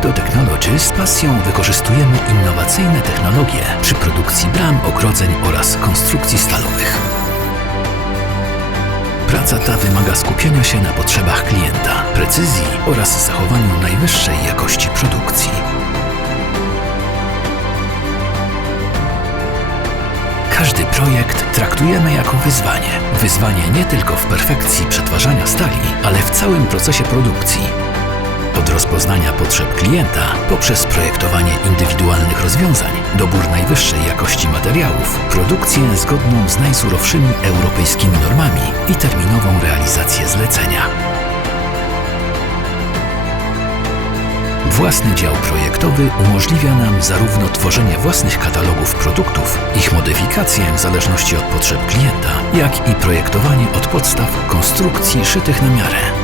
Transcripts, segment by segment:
Technology z pasją wykorzystujemy innowacyjne technologie przy produkcji bram, ogrodzeń oraz konstrukcji stalowych. Praca ta wymaga skupienia się na potrzebach klienta, precyzji oraz zachowaniu najwyższej jakości produkcji. Każdy projekt traktujemy jako wyzwanie. Wyzwanie nie tylko w perfekcji przetwarzania stali, ale w całym procesie produkcji. Od rozpoznania potrzeb klienta, poprzez projektowanie indywidualnych rozwiązań, dobór najwyższej jakości materiałów, produkcję zgodną z najsurowszymi europejskimi normami i terminową realizację zlecenia. Własny dział projektowy umożliwia nam zarówno tworzenie własnych katalogów produktów, ich modyfikację w zależności od potrzeb klienta, jak i projektowanie od podstaw konstrukcji szytych na miarę.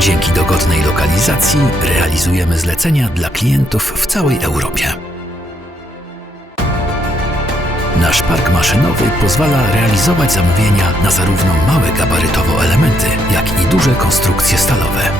Dzięki dogodnej lokalizacji realizujemy zlecenia dla klientów w całej Europie. Nasz park maszynowy pozwala realizować zamówienia na zarówno małe gabarytowo elementy, jak i duże konstrukcje stalowe.